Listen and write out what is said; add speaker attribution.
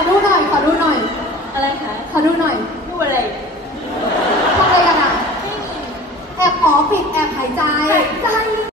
Speaker 1: ขอดูหน่อย ขอดูหน่อย
Speaker 2: อะไรคะ
Speaker 1: ขอดูหน่อย
Speaker 2: ดูอะไร
Speaker 1: ทำอะไรกันอะแอบขอปิดแอบหายใจ หายใจ